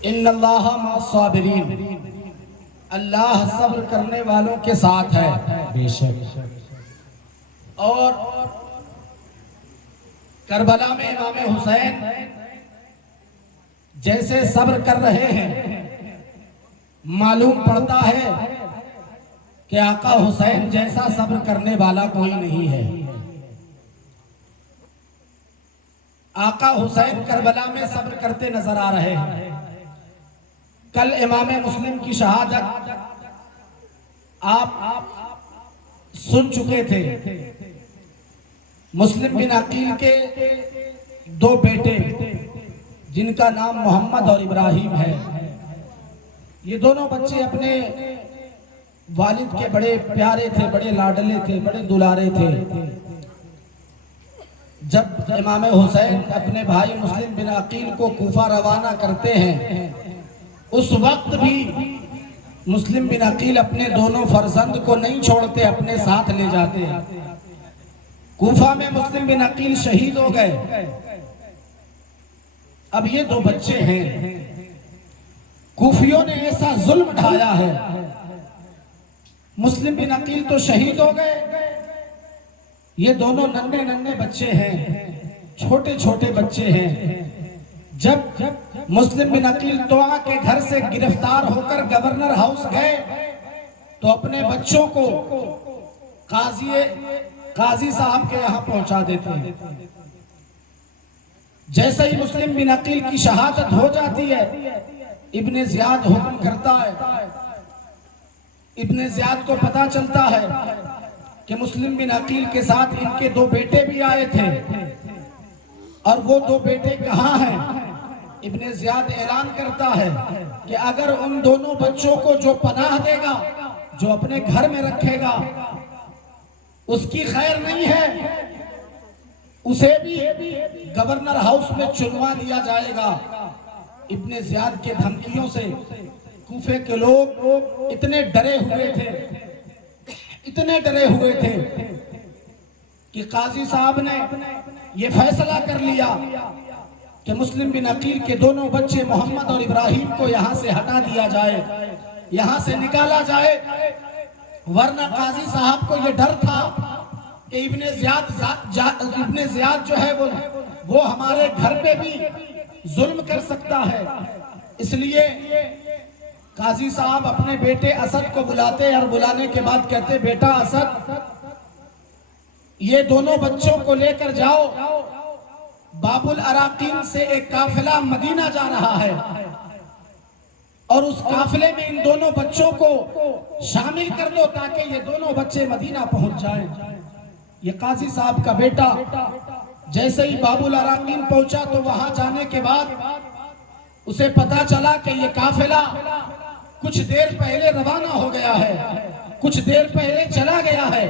ان اللہ مع الصابرین، اللہ صبر کرنے والوں کے ساتھ ہے۔ بے شک۔ اور کربلا میں امام حسین جیسے صبر کر رہے ہیں، معلوم پڑتا ہے کہ آقا حسین جیسا صبر کرنے والا کوئی نہیں ہے۔ آقا حسین کربلا میں صبر کرتے نظر آ رہے ہیں۔ کل امام مسلم کی شہادت آپ سن چکے تھے۔ مسلم بن عقیل کے دو بیٹے جن کا نام محمد اور ابراہیم ہے، یہ دونوں بچے اپنے والد کے بڑے پیارے تھے، بڑے لاڈلے تھے، بڑے دلارے تھے۔ جب امام حسین اپنے بھائی مسلم بن عقیل کو کوفہ روانہ کرتے ہیں، اس وقت بھی مسلم بن عقیل اپنے دونوں فرزند کو نہیں چھوڑتے، اپنے ساتھ لے جاتے ہیں۔ کوفہ میں مسلم بن عقیل شہید ہو گئے۔ اب یہ دو بچے ہیں، کوفیوں نے ایسا ظلم ڈھایا ہے، مسلم بن عقیل تو شہید ہو گئے، یہ دونوں ننھے ننھے بچے ہیں، چھوٹے چھوٹے بچے ہیں۔ جب مسلم بن عقیل طوعہ کے گھر سے گرفتار ہو کر گورنر ہاؤس گئے تو اپنے بچوں کو قاضی صاحب کے یہاں پہنچا دیتے ہیں۔ جیسے ہی مسلم بن عقیل کی شہادت ہو جاتی ہے، ابن زیاد حکم کرتا ہے۔ ابن زیاد کو پتا چلتا ہے کہ مسلم بن عقیل کے ساتھ ان کے دو بیٹے بھی آئے تھے، اور وہ دو بیٹے کہاں ہیں؟ ابن زیاد اعلان کرتا ہے کہ اگر ان دونوں بچوں کو جو پناہ دے گا، جو اپنے گھر میں رکھے گا، اس کی خیر نہیں ہے، اسے بھی گورنر ہاؤس میں چنوا دیا جائے گا۔ ابن زیاد کے دھمکیوں سے کوفے کے لوگ اتنے ڈرے ہوئے تھے کہ قاضی صاحب نے یہ فیصلہ کر لیا کہ مسلم بن عقیل کے دونوں بچے محمد اور ابراہیم کو یہاں سے ہٹا دیا جائے، یہاں سے نکالا جائے، ورنہ قاضی صاحب کو یہ ڈر تھا کہ ابن زیاد جو ہے وہ ہمارے گھر پہ بھی ظلم کر سکتا ہے۔ اس لیے قاضی صاحب اپنے بیٹے اسد کو بلاتے اور بلانے کے بعد کہتے، بیٹا اسد، یہ دونوں بچوں کو لے کر جاؤ، باب العراقین سے ایک قافلہ مدینہ جا رہا ہے، اور اس قافلے میں ان دونوں بچوں کو شامل کر دو تاکہ یہ دونوں بچے مدینہ پہنچ جائیں۔ یہ قاضی صاحب کا بیٹا جیسے ہی باب العراقین پہنچا تو وہاں جانے کے بعد اسے پتا چلا کہ یہ قافلہ کچھ دیر پہلے روانہ ہو گیا ہے، کچھ دیر پہلے چلا گیا ہے۔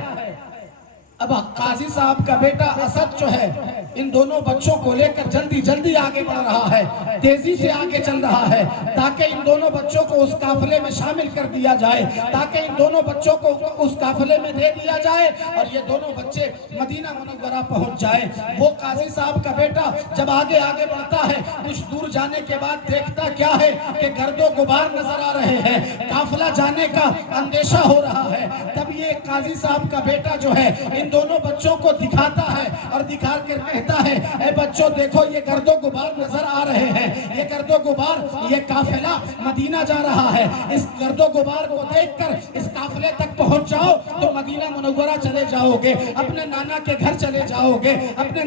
اب قاضی صاحب کا بیٹا اسد جو ہے ان دونوں بچوں کو لے کر جلدی آگے بڑھ رہا ہے، تیزی سے آگے چل رہا ہے تاکہ ان دونوں بچوں کو اس قافلے میں شامل کر دیا جائے، تاکہ ان دونوں بچوں کو اس قافلے میں دے دیا جائے اور یہ دونوں بچے مدینہ منورہ پہنچ جائے۔ وہ قاضی صاحب کا بیٹا جب آگے بڑھتا ہے، کچھ دور جانے کے بعد دیکھتا کیا ہے کہ گرد و غبار نظر آ رہے ہیں، قافلہ جانے کا اندیشہ ہو رہا ہے۔ تب یہ قاضی صاحب کا بیٹا جو ہے ان دونوں بچوں کو دکھاتا ہے اور دکھا کر کہتا ہے، اے بچوں دیکھو، یہ گرد و غبار نظر آ رہے ہیں، یہ گرد و غبار، یہ قافلہ مدینہ جا رہا ہے، اس گرد و غبار کو دیکھ کر اس قافلے تک پہنچ جاؤ تو مدینہ منورہ چلے جاؤ گے، اپنے نانا کے گھر چلے جاؤ گے، اپنے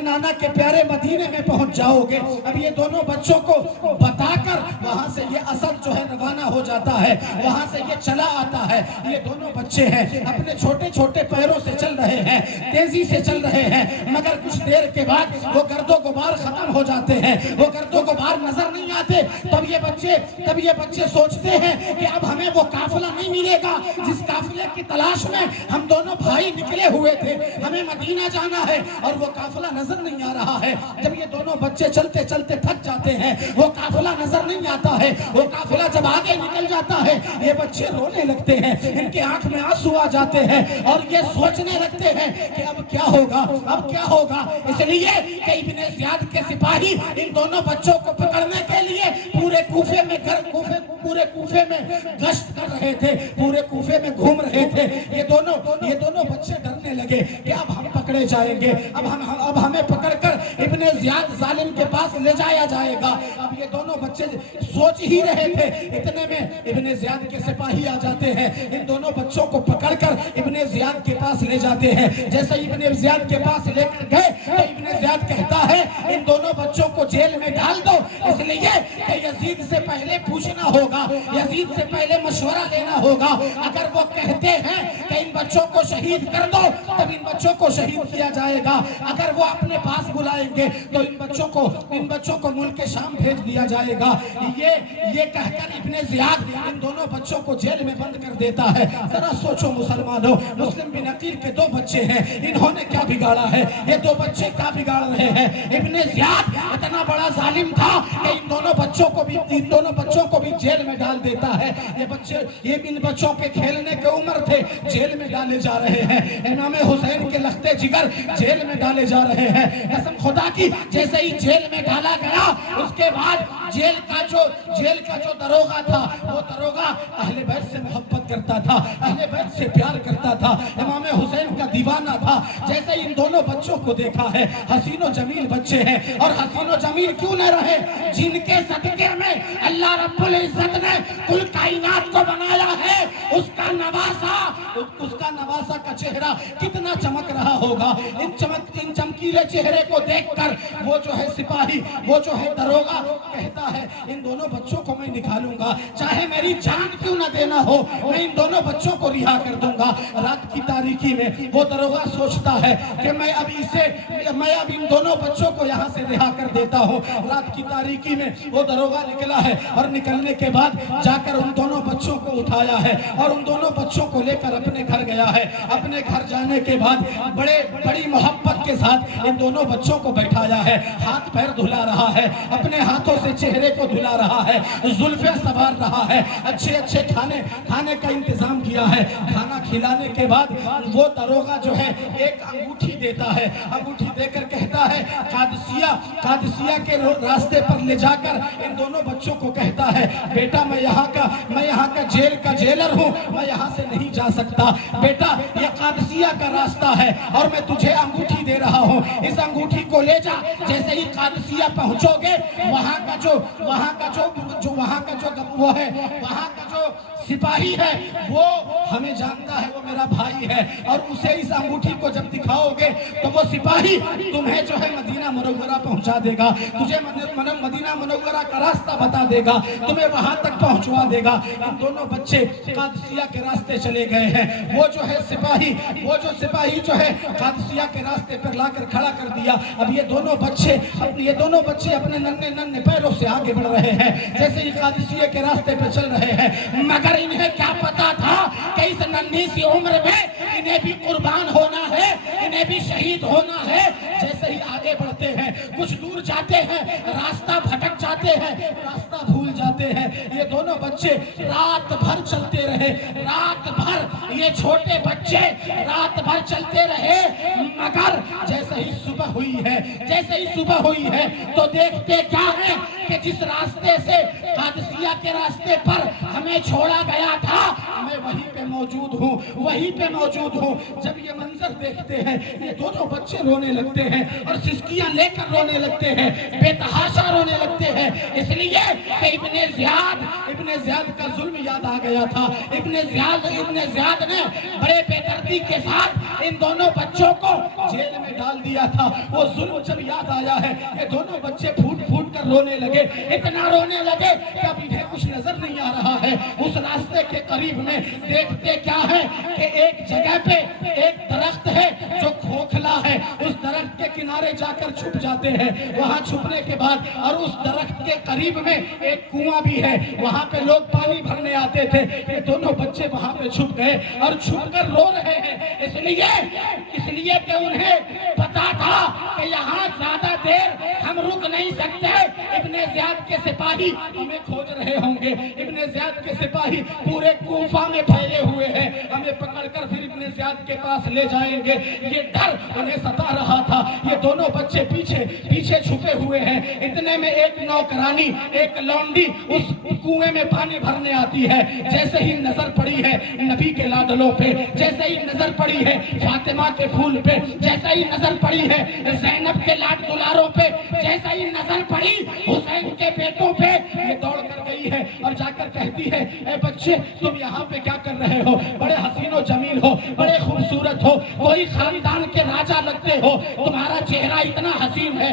نانا کے پیارے مدینے میں پہنچ جاؤ گے۔ اب یہ دونوں بچوں کو بتا کر وہاں سے یہ اسد جو ہے روانہ ہو جاتا ہے، وہاں سے یہ چلا آتا ہے۔ یہ دونوں بچے ہیں، اپنے چھوٹے چھوٹے پیروں سے چل رہے ہیں، تیزی سے چل رہے ہیں، مگر کچھ دیر کے بعد وہ گرد و غبار ختم ہو جاتے ہیں، وہ گرد و غبار نظر نہیں آتے۔ تب یہ بچے سوچتے ہیں کہ اب ہمیں وہ قافلہ نہیں ملے گا جس قافلے کی تلاش میں ہم دونوں بھائی نکلے ہوئے تھے، ہمیں مدینہ جانا ہے اور وہ قافلہ نظر نہیں آ رہا ہے۔ جب یہ دونوں بچے چلتے چلتے تھک جاتے ہیں، وہ قافلہ نظر نہیں آتا ہے، وہ قافلہ جب آگے نکل جاتا ہے، یہ بچے رونے لگتے ہیں، ان کے آنکھ میں آنسو آ جاتے ہیں اور یہ سوچنے لگتے ہیں کہ اب کیا ہوگا۔ اس لیے کہ ابن زیاد کے سپاہی ان دونوں بچوں کو پکڑنے کے لیے کوفے میں پورے کوفے میں گشت کر رہے تھے، پورے کوفے میں گھوم رہے تھے. یہ دونوں بچے ڈرنے لگے کہ اب ہم پکڑے جائیں گے، اب ہمیں پکڑ کر ابن زیاد ظالم کے پاس لے جایا جائے گا. اب یہ دونوں بچے سوچ ہی رہے تھے، اتنے میں ابن زیاد کے سپاہی آ جاتے ہیں، ان دونوں بچوں کو پکڑ کر ابن زیاد کے پاس لے جاتے ہیں. جیسے ابن زیاد کے پاس لے کر گئے تو ابن زیاد کہتا ہے ان دونوں بچوں کو جیل میں ڈال دو، اس لیے کہ یزید سے پہلے پوچھنا ہوگا، یزید سے پہلے مشورہ لینا ہوگا. اگر وہ کہتے ہیں کہ ان بچوں کو شہید کر دو تب ان بچوں کو شہید کیا جائے گا، اگر وہ اپنے پاس بلائیں گے تو ان بچوں کو ملک شام بھیج دیا جائے گا. یہ کہہ کر ابن زیاد ان دونوں بچوں کو جیل میں بند کر دیتا ہے. ذرا سوچو مسلمانوں، مسلم بن عقیل کے 2 بچے ہیں، انہوں نے کیا بگاڑا ہے؟ یہ 2 بچے کیا بگاڑ رہے ہیں؟ ابن زیاد اتنا بڑا ظالم تھا کہ ان دونوں بچوں کو بھی جیل میں ڈال دیتا ہے. یہ ان بچوں کے کھیلنے کے عمر تھے، جیل میں ڈالے جا رہے ہیں. امام حسین کے لختے جگر جیل میں ڈالے جا رہے ہیں. قسم خدا کی، جیسے ہی جیل میں ڈالا گیا اس کے بعد جیل کا جو دروغہ تھا، وہ دروغہ اہل بیت سے محبت کرتا تھا، اہل بیت سے پیار کرتا تھا، امام حسین کا دیوانہ تھا. جیسے ان دونوں بچوں کو دیکھا ہے، حسین و جمیل بچے ہیں، اور حسین و جمیل کیوں نہ رہے؟ جن کے صدقے میں اللہ رب العزت نے کل کائنات کو بنایا ہے، اس کا نواسا کا چہرہ کتنا چمک رہا ہوگا. ان چمکیلے چہرے کو دیکھ کر وہ جو ہے سپاہی، وہ جو ہے دروغہ کہتا ہے ان دونوں بچوں کو میں نکالوں گا، چاہے میری جان کیوں نہ دینا ہو، میں ان دونوں بچوں کو رہا کر دوں گا. رات کی تاریکی میں وہ دروغہ سوچتا ہے کہ میں اب ان دونوں بچوں کو یہاں سے رہا کر دیتا ہوں. رات کی تاریکی میں وہ دروغہ نکلا ہے، اور نکلنے کے بعد جا کر ان دونوں بچوں کو اٹھایا ہے اور ان دونوں بچوں کو لے کر اپنے گھر گیا ہے. اپنے گھر جانے کے بعد بڑی محبت کے ساتھ ان دونوں بچوں کو بیٹھایا ہے، ہاتھ پیر دھلا رہا ہے، اپنے ہاتھوں سے چہرے کو دھلا رہا ہے، زلفیں سنوار رہا ہے، اچھے کھانے کا انتظام کیا ہے. کھانا کھلانے کے بعد وہ دروغہ جو ہے ایک انگوٹھی دیتا ہے، انگوٹھی دے کر کہتا ہے قادسیہ کے راستے پر لے جا کر ان دونوں بچوں کو کہتا ہے بیٹا میں یہاں کا جیل کا جیلر ہوں، میں یہاں سے نہیں جا سکتا. بیٹا یہ قادسیہ کا راستہ ہے اور میں تجھے انگوٹھی دے رہا ہوں، اس انگوٹھی کو لے جا. جیسے ہی قادسیہ پہنچو گے وہاں کا جو سپاہی ہے وہ ہمیں جانتا ہے، وہ میرا بھائی ہے، اور اسے اس انگوٹھی کو جب دکھاؤ گے تو وہ سپاہی تمہیں جو ہے مدینہ منورہ پہنچا دے گا، تجھے مدینہ منورہ کا راستہ بتا دے گا، تمہیں وہاں تک پہنچوا دے گا. ان دونوں بچے قادسیہ کے راستے چلے گئے ہیں. وہ جو سپاہی جو ہے قادسیہ کے راستے پر لا کر کھڑا کر دیا. اب یہ دونوں بچے اپنے ننھے پیروں سے آگے بڑھ رہے ہیں، جیسے ہی قادسیہ کے راستے پہ چل رہے ہیں. مگر انہیں کیا پتا تھا کہ اس ننھی سی عمر میں انہیں بھی قربان ہونا ہے، انہیں بھی شہید ہونا ہے. جیسے ہی آگے بڑھتے ہیں، کچھ دور جاتے ہیں، راستہ بھٹک جاتے ہیں، راستہ بھول جاتے ہیں. یہ دونوں بچے رات بھر چلتے رہے، رات بھر یہ چھوٹے بچے رات بھر چلتے رہے. مگر جیسے ہی صبح ہوئی ہے تو دیکھتے کیا ہے کہ جس راستے سے قادسیہ کے راستے پر ہمیں چھوڑا گیا تھا میں وہیں پہ موجود ہوں. جب یہ منظر دیکھتے ہیں یہ دونوں بچے رونے لگتے ہیں اور سسکیاں لے کر رونے لگتے ہیں، بے تحاشا رونے لگتے ہیں، اس لیے کہ ابن زیاد کا ظلم یاد آ گیا تھا. ابن زیاد نے بڑے بے دردی کے ساتھ ان دونوں بچوں کو جیل میں ڈال دیا تھا. وہ ظلم جب یاد آیا ہے یہ دونوں بچے پھوٹ کر رونے لگے، اتنا رونے لگے کہ اب انہیں کچھ نظر نہیں آ رہا ہے. اس راستے کے قریب میں دیکھتے کیا ہے کہ ایک جگہ پہ ایک درخت ہے جو کھوکھلا ہے. اس درخت کے کنارے جا کر چھپ جاتے ہیں. وہاں چھپنے کے بعد اور اس درخت کے قریب میں ایک کنواں بھی ہے، وہاں پہ لوگ پانی بھرنے آتے تھے. یہ دونوں بچے وہاں پہ چھپ گئے اور چھپ کر رو رہے ہیں، اس لیے کہ انہیں پتا تھا کہ یہاں زیادہ دیر ہم رک نہیں سکتے، ابن زیاد کے سپاہی ہمیں کھوج رہے ہوں گے، ابن زیاد کے سپاہی پورے کوفہ میں پھیلے ہوئے ہیں، ہمیں پکڑ کر پھر ابن زیاد کے پاس لے جائیں گے، یہ ڈر انہیں ستا رہا تھا۔ یہ دونوں بچے پیچھے چھپے ہوئے ہیں۔ اتنے میں ایک نوکرانی، ایک لونڈی اس کنویں میں پانی بھرنے آتی ہے۔ جیسے ہی نظر پڑی ہے نبی کے لاڈلوں پہ، جیسے ہی نظر پڑی ہے فاطمہ کے پھول پہ، جیسے ہی نظر پڑی ہے زینب کے لاڈ دلاروں پہ، جیسے ہی نظر پڑی حسین کے بیٹوں پہ، یہ دوڑ کر گئی ہے اور جا کر کہتی ہے اے بچے تم یہاں پہ کیا کر رہے ہو؟ بڑے حسین و جمیل ہو، بڑے خوبصورت ہو، کوئی خاندان کے راجا لگتے ہو، تمہارا چہرہ اتنا حسین ہے۔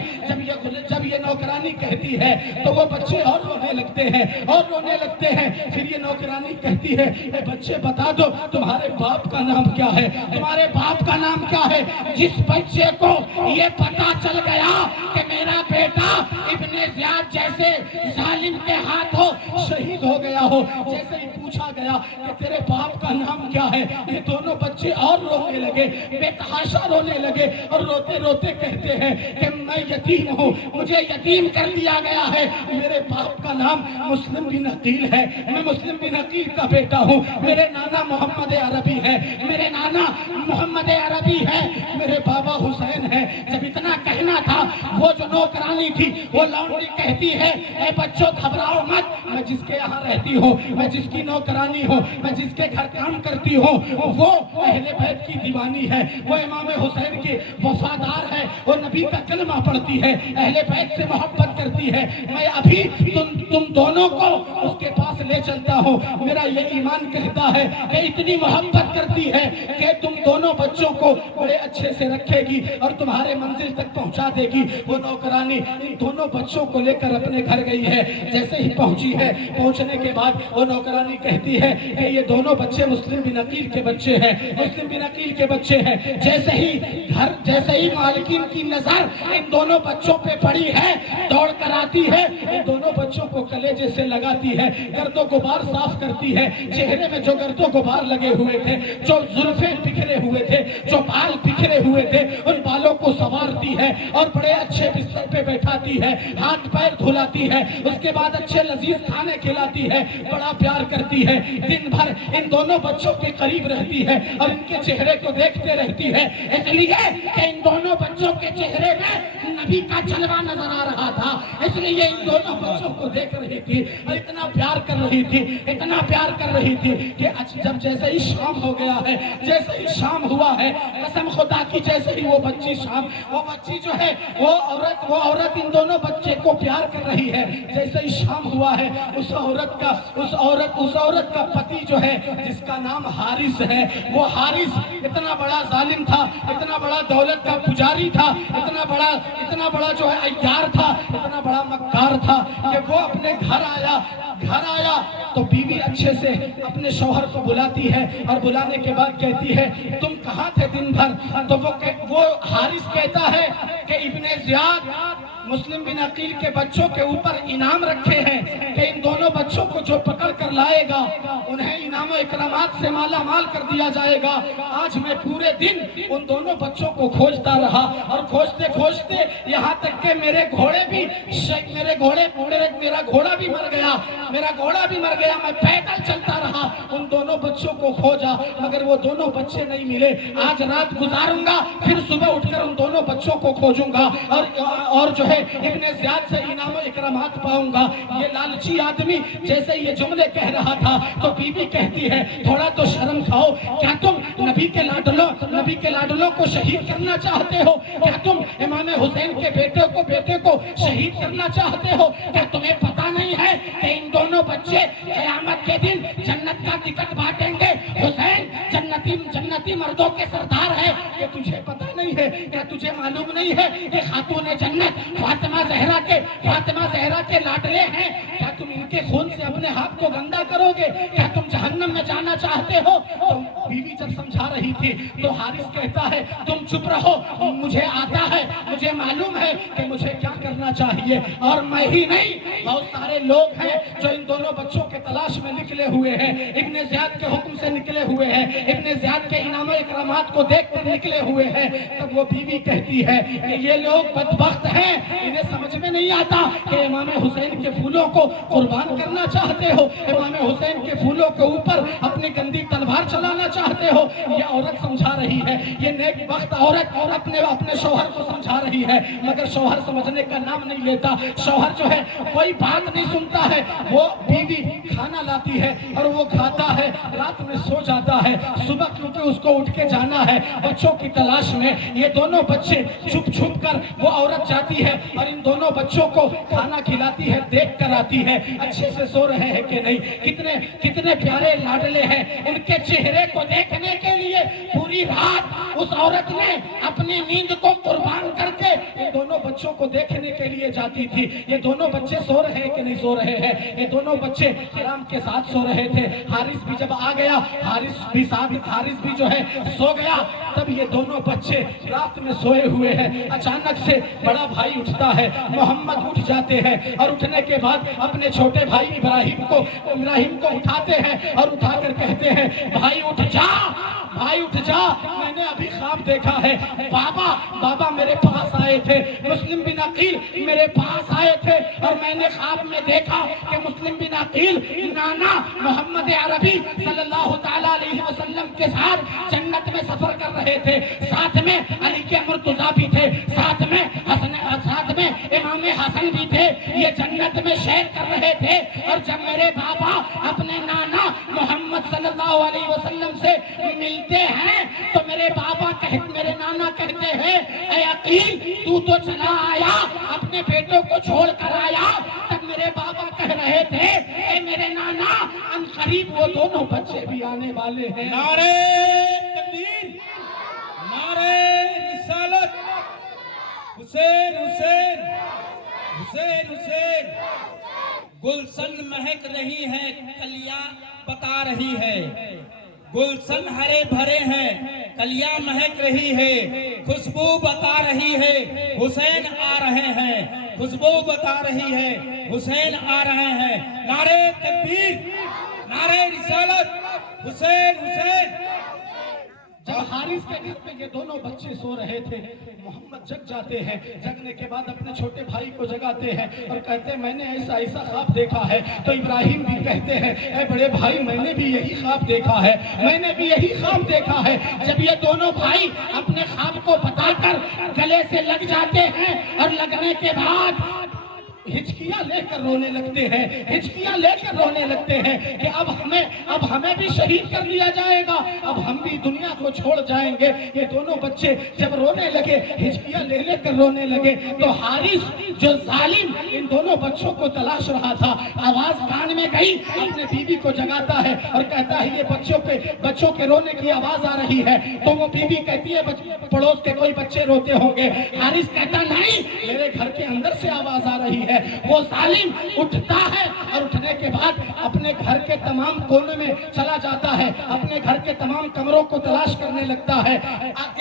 جب یہ نوکرانی کہتی ہے تو وہ بچے اور رونے لگتے ہیں اور رونے لگتے ہیں۔ پھر یہ نوکرانی کہتی ہے اے بچے بتا دو تمہارے باپ کا نام کیا ہے؟ تمہارے باپ کا نام کیا ہے؟ جس بچے کو یہ پتا چل گیا کہ میرا بیٹا ابن زیاد جیسے ظالم کے ہاتھوں شہید ہو گیا ہو، جیسے ہی پوچھا گیا کہ تیرے باپ کا نام کیا ہے، یہ دونوں بچے اور رونے لگے، بے تحاشا رونے لگے اور روتے روتے کہتے ہیں کہ میں یتیم ہوں، مجھے یتیم کر دیا گیا ہے، میرے باپ کا نام مسلم بن عقیل ہے، میں مسلم بن عقیل کا بیٹا ہوں، میرے نانا محمد عربی ہے، میرے نانا محمد عربی ہے، میرے بابا حسین ہے۔ جب اتنا کہنا تھا وہ جو نوکرانی تھی وہ لونڈی کہتی ہے اے بچوں گھبراؤ مت، میں جس کے یہاں رہتی ہوں، میں جس کی نوکرانی ہوں، میں جس کے گھر کام کرتی ہوں، وہ اہل بیت کی دیوانی ہے، وہ امام حسین کی وفادار ہے، وہ نبی کا کلمہ پڑھتی ہے، اہل بیت سے محبت کرتی ہے، میں ابھی تم دونوں کو اس کے پاس لے چلتا ہوں۔ میرا یہ ایمان کہتا ہے کہ اتنی محبت کرتی ہے کہ تم دونوں بچوں کو بڑے اچھے سے رکھے گی اور تمہارے منزل تک پہنچا دے گی۔ وہ نوکرانی ان دونوں بچوں کو لے کر اپنے گھر گئی ہے۔ جیسے ہی پہنچی ہے، پہنچنے کے بعد وہ نوکرانی کہتی ہے کہ یہ دونوں بچے مسلم بن عقیل کے بچے ہیں، مسلم بن عقیل کے بچے ہیں۔ جیسے ہی مالکین کی نظر ان دونوں بچوں پہ پڑی ہے، دوڑ کر آتی ہے، ان دونوں بچوں کو کلیجے سے لگاتی ہے، گرد و غبار صاف کرتی ہے، چہرے میں جو گرد و غبار لگے ہوئے تھے، جو زلفیں بکھرے ہوئے تھے، جو بال بکھرے ہوئے تھے، ان بالوں کو سنوارتی ہے اور بڑے اچھے بستر پہ بیٹھاتی ہے، ہاتھ پیر دھلاتی ہے، اس کے بعد اچھے لذیذ کھانے کھلاتی ہے، بڑا پیار کرتی ہے، دن بھر ان دونوں بچوں کے قریب رہتی ہے اور ان کے چہرے کو دیکھتے رہتی ہے، اس لیے کہ ان دونوں بچوں کے چہرے میں نبی کا جلوہ نظر آ رہا تھا، اس لیے ان دونوں بچوں کو دیکھ رہی تھی اور اتنا پیار کر رہی تھی، اتنا پیار کر رہی تھی کہ جب جیسے ہی شام ہو گیا ہے، جیسے ہی شام ہوا ہے، قسم خدا کی جیسے ہی وہ بچی جو ہے وہ عورت ان دونوں بچے کو پیار کر رہی ہے، جیسے ہی شام ہوا ہے اس عورت کا پتی جو ہے جس کا نام حارث ہے، وہ حارث اتنا بڑا ظالم تھا، اتنا بڑا دولت کا پجاری تھا، اتنا بڑا جو ہے عیار تھا، اتنا بڑا مکار تھا کہ وہ اپنے گھر آیا تو بیوی اچھے سے اپنے شوہر کو بلاتی ہے اور بلانے کے بعد کہتی ہے تم کہاں تھے دن بھر؟ تو وہ حارث کہتا ہے کہ ابن زیاد مسلم بن عقیل کے بچوں کے اوپر انعام رکھے ہیں کہ ان دونوں بچوں کو جو پکڑ کر لائے گا انہیں انعام و اکرامات سے مالا مال کر دیا جائے گا۔ آج میں پورے دن ان دونوں بچوں کو کھوجتا رہا اور کھوجتے یہاں تک کہ میرا گھوڑا بھی مر گیا، میں پیدل چلتا رہا، ان دونوں بچوں کو کھوجا مگر وہ دونوں بچے نہیں ملے۔ آج رات گزاروں گا، پھر صبح اٹھ کر ان دونوں بچوں کو کھوجوں گا اور جو ہے ابن زیاد سے انعام و اکرامات پاؤں گا۔ یہ لالچی آدمی جیسے یہ جملے کہہ رہا تھا تو بیوی کہتی ہے تھوڑا تو شرم کھاؤ، کیا تم نبی کے لاڈلوں کو شہید کرنا چاہتے ہو؟ کیا تم امام حسین کے بیٹے کو شہید کرنا چاہتے ہو؟ کیا تمہیں پتا نہیں ہے کہ ان دونوں بچے قیامت کے دن جنت کا ٹکٹ بانٹیں گے؟ حسین جنتی مردوں کے سردار ہے، کہ تجھے پتا نہیں ہے، کیا تجھے معلوم نہیں ہے کہ خاتون جنت فاطمہ زہرا کے لاڈلے ہیں؟ کیا تم ان کے خون سے اپنے ہاتھ کو گندا کرو گے؟ کیا تم جہنم میں جانا چاہتے ہو؟ تو بیوی جب سمجھا رہی تھی تو حارث کہتا ہے تم چپ رہو، مجھے آتا ہے، مجھے معلوم ہے کہ مجھے کیا کرنا چاہیے، اور میں ہی نہیں بہت سارے لوگ ہیں جو ان دونوں بچوں کے تلاش میں نکلے ہوئے ہیں، ابن زیاد کے حکم سے نکلے ہوئے ہیں، ابن زیاد کے انعام و اکرامات کو دیکھ کر نکلے ہوئے ہیں۔ تب وہ بیوی کہتی ہے کہ یہ لوگ بدبخت ہیں، انہیں سمجھ میں نہیں آتا کہ امام حسین کے پھولوں کو قربان کرنا چاہتے ہو، امام حسین کے پھولوں کے اوپر اپنی گندی تلوار چلانا چاہتے ہو۔ یہ عورت سمجھا رہی ہے، یہ نیک بخت عورت اپنے شوہر کو سمجھا رہی ہے، مگر شوہر سمجھنے کا نام نہیں لیتا۔ شوہر جو ہے کوئی بات نہیں سنتا ہے، وہ بیوی کھانا لاتی ہے اور وہ کھاتا ہے، رات میں سو جاتا ہے، صبح کیونکہ اس کو اٹھ کے جانا ہے بچوں کی تلاش میں۔ یہ دونوں بچے چھپ چھپ کر وہ عورت جاتی ہے اور ان دونوں بچوں کو کھانا کھلاتی ہے، دیکھ کر آتی ہے اچھے سے سو رہے ہیں کہ نہیں، کتنے پیارے لاڈلے ہیں۔ ان کے چہرے کو دیکھنے کے لیے پوری رات اس عورت نے اپنی نیند کو قربان کر کے ان دونوں بچوں کو دیکھنے کے لیے جاتی تھی۔ یہ دونوں بچے سو رہے ہیں کہ نہیں سو رہے ہیں، یہ دونوں بچے آرام کے ساتھ سو رہے تھے۔ حارث بھی جب آ گیا، حارث بھی جو ہے سو گیا، تب یہ دونوں بچے رات میں سوئے ہوئے ہیں۔ اچانک سے بڑا بھائی اٹھتا ہے، محمد اٹھ جاتے ہیں اور اٹھنے کے بعد اپنے چھوٹے بھائی ابراہیم کو اٹھاتے ہیں اور اٹھا کر کہتے ہیں بھائی اٹھ جا، بھائی اٹھ جا، میں نے ابھی خواب دیکھا ہے، بابا میرے پاس آئے تھے، مسلم بن عقیل میرے پاس آئے تھے اور میں نے خواب میں دیکھا کہ مسلم بن عقیل نانا محمد عربی صلی اللہ تعالیٰ علیہ وسلم کے ساتھ جنت میں سفر کر رہے تھے، ساتھ میں علی کے مرتضیٰ بھی تھے، ساتھ میں امام حسن بھی تھے، یہ جنت میں سیر کر رہے تھے۔ اور جب میرے بابا اپنے نانا محمد صلی اللہ علیہ وسلم سے ملتے ہیں تو میرے نانا کہتے ہیں اے عقیل تو چلا آیا، اپنے بیٹوں کو چھوڑ کر آیا۔ تب میرے بابا کہہ رہے تھے اے میرے نانا ان قریب وہ دونوں بچے بھی آنے والے ہیں۔ نعرہ تکبیر، نعرہ رسالت، حسین حسین حسین حسین۔ گلشن مہک رہی ہے، کلیاں بتا رہی ہے، گلشن ہرے بھرے ہیں، کلیاں مہک رہی ہے، خوشبو بتا رہی ہے حسین آ رہے ہیں، خوشبو بتا رہی ہے حسین آ رہے ہیں۔ نعرہ تکبیر، نعرہ رسالت، حسین حسین۔ جب حارث کے گھر میں یہ دونوں بچے سو رہے تھے، محمد جگ جاتے ہیں، جگنے کے بعد اپنے چھوٹے بھائی کو جگاتے ہیں اور کہتے ہیں میں نے ایسا خواب دیکھا ہے۔ تو ابراہیم بھی کہتے ہیں اے بڑے بھائی میں نے بھی یہی خواب دیکھا ہے، میں نے بھی یہی خواب دیکھا ہے۔ جب یہ دونوں بھائی اپنے خواب کو بتا کر گلے سے لگ جاتے ہیں اور لگنے کے بعد ہچکیاں لے کر رونے لگتے ہیں، ہچکیاں لے کر رونے لگتے ہیں کہ اب ہمیں بھی شہید کر لیا جائے گا، اب ہم بھی دنیا کو چھوڑ جائیں گے۔ یہ دونوں بچے جب رونے لگے، ہچکیاں لے کر رونے لگے، تو حارث جو ظالم ان دونوں بچوں کو تلاش رہا تھا، آواز کان میں گئی، اپنے بیوی کو جگاتا ہے اور کہتا ہے یہ بچوں کے رونے کی آواز آ رہی ہے۔ تو وہ بیوی کہتی ہے پڑوس کے کوئی بچے روتے ہوں گے۔ حارث کہتا نہیں، میرے گھر کے اندر سے آواز آ رہی ہے۔ وہ ظالم اٹھتا ہے اور اٹھنے کے بعد اپنے گھر کے تمام کونے میں چلا جاتا ہے، اپنے گھر کے تمام کمروں کو تلاش کرنے لگتا ہے۔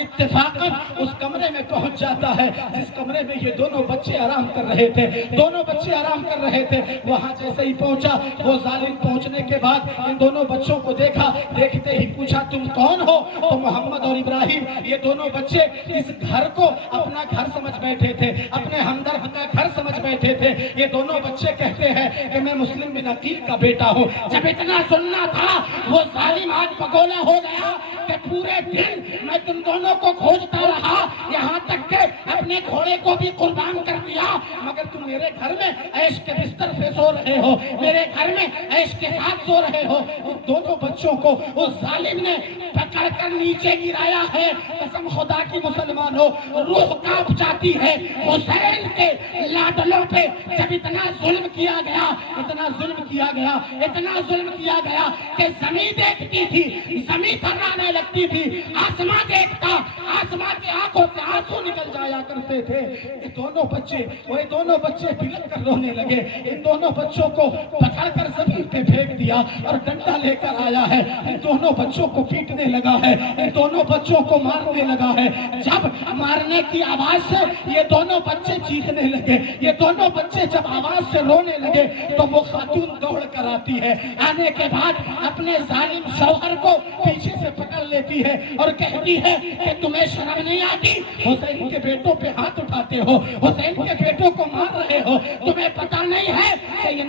اتفاقاً اس کمرے میں پہنچ جاتا ہے جس کمرے میں یہ دونوں بچے آرام کر رہے تھے، دونوں بچے آرام کر رہے تھے۔ وہاں جیسے ہی پہنچا، وہ ظالم پہنچنے کے بعد ان دونوں بچوں کو دیکھا، دیکھتے ہی پوچھا تم کون ہو؟ تو محمد اور ابراہیم یہ دونوں بچے اس گھر کو اپنا گھر سمجھ بیٹھے تھے، اپنے ہمدرد کا گھر سمجھ بیٹھے تھے۔ یہ دونوں بچے کہتے ہیں کہ میں مسلم بن عقیل کا بیٹا ہوں۔ جب اتنا سننا تھا، وہ ظالم آج بگولا ہو گیا کہ پورے دن میں تم دونوں کو کھوجتا رہا، یہاں تک کہ اپنے گھوڑے کو بھی قربان کر دیا، مگر تم میرے گھر میں عیش کے بستر پہ سو رہے ہو، میرے گھر میں عیش کے ساتھ سو رہے ہو۔ ان دونوں بچوں کو اس ظالم نے پکڑ کر نیچے گرایا ہے۔ قسم خدا کی مسلمانوں، روح کانپ جاتی ہے۔ حسین کے لاڈلوں پہ جب اتنا ظلم کیا گیا، اتنا ظلم کیا گیا، اتنا ظلم کیا گیا کہ زمین دیکھتی تھی، زمین تھرانے لگتی تھی، آسمان دیکھتا، آسمان کی آنکھوں سے آنسو نکل جایا کرتے تھے۔ یہ دونوں بچے بلک کر رونے لگے۔ ان دونوں بچوں کو پکڑ کر زمین پہ پھینک دیا اور ڈنڈا لے کر آیا ہے، ان دونوں بچوں کو پیٹنے لگا ہے، ان دونوں بچوں کو مارنے لگا ہے۔ جب مارنے کی آواز سے یہ دونوں بچے چیخنے لگے، یہ دونوں بچے جب آواز سے رونے لگے تو وہ خاتون دوڑ کر آتی ہے، آنے کے بعد اپنے ظالم شوہر کو پیچھے سے پکڑ لیتی ہے اور کہتی ہے کہ تمہیں شرم نہیں آتی؟ حسین کے بیٹوں پہ ہاتھ اٹھاتے ہو، حسین کے بیٹوں کو مار رہے ہو، تمہیں پتہ نہیں ہے کہ یہ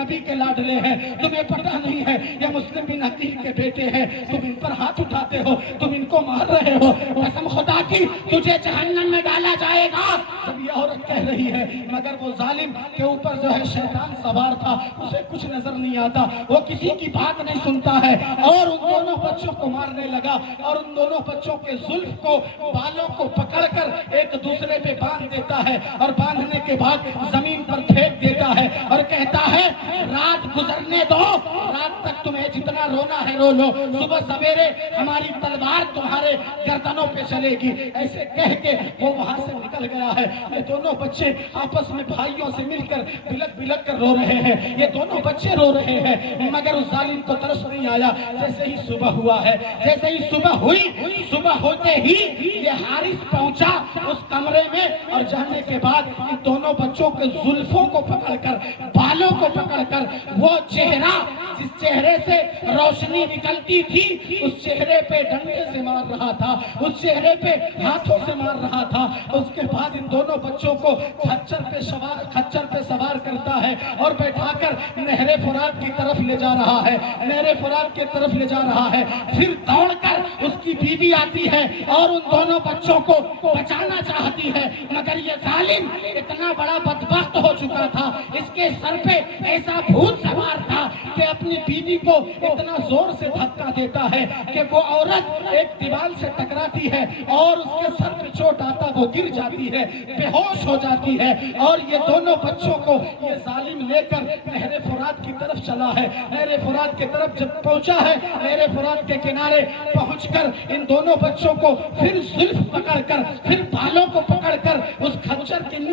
نبی کے لاڈلے ہیں، تمہیں پتہ نہیں ہے یہ مسلم بن عقیل کے بیٹے ہیں، تم ان پر ہاتھ اٹھاتے ہو، تم ان کو مار رہے ہو، قسم خدا کی تجھے جہنم میں ڈالا جائے گا۔ جب یہ عورت کہہ رہی ہے، مگر وہ ظالم کے اوپر جو ہے شیطان سوار تھا، اسے کچھ نظر نہیں آتا، وہ کسی کی بات نہیں سنتا ہے اور ان دونوں بچوں کو مارنے لگا اور ان دونوں بچوں کے زلف کو، بالوں کو پکڑ کر ایک دوسرے پہ باندھ دیتا ہے اور باندھنے کے بعد زمین پر پھینک دیتا ہے اور کہتا ہے رات گزرنے دو، رات تک تمہیں جتنا رونا ہے رو لو، صبح سویرے ہماری تلوار تمہارے گردنوں پہ چلے گی۔ ایسے کہہ کے وہ وہاں سے نکل گیا ہے۔ یہ دونوں بچے آپس میں بھائیوں سے مل کر بلک کر رو رہے ہیں، یہ دونوں بچے رو رہے ہیں، مگر اس ظالم کو ترس نہیں آیا۔ جیسے ہی صبح ہوا ہے، جیسے ہی صبح ہوئی، صبح ہوتے ہی یہ حارث پہنچا اس کمرے میں اور جانے کے بعد ان دونوں بچوں کے زلفوں کو پکڑ کر، بالوں کو پکڑ کر، وہ چہرہ جس چہرے سے روشنی نکلتی تھی اس چہرے پہ ڈنڈے سے مار رہا تھا، اس چہرے پہ ہاتھوں سے مار رہا تھا۔ اس کے بعد ان دونوں بچوں کو کھچر پہ سوار کرتا ہے اور بیٹھا کر نہر فرات کی طرف لے جا رہا ہے، نہر فرات کی طرف لے جا رہا ہے۔ پھر دوڑ کر اس کی بیوی آتی ہے اور ان دونوں بچوں کو بچانا چاہتی ہے، مگر یہ ظالم اتنا بڑا بدبخت ہو چکا تھا، اس کے سر پہ ایسا بھوت سوار تھا کہ اپنی بیوی کو اتنا زور سے دھکا دیتا ہے کہ وہ عورت ایک دیوار سے ٹکراتی ہے اور اس کے سر پہ چوٹ آتا، وہ گر جاتی ہے، بے ہوش ہو جاتی ہے۔ اور یہ دونوں بچوں کو یہ ظالم لے کر نہر فرات کی طرف چلا ہے۔ نہر فرات کی طرف جب پہنچا ہے، نہر فرات کے کنارے پہنچ کر ان دونوں بچوں کو پھر زلف پکڑ کر، پھر بالوں کو پکڑ کر اس کھچر کے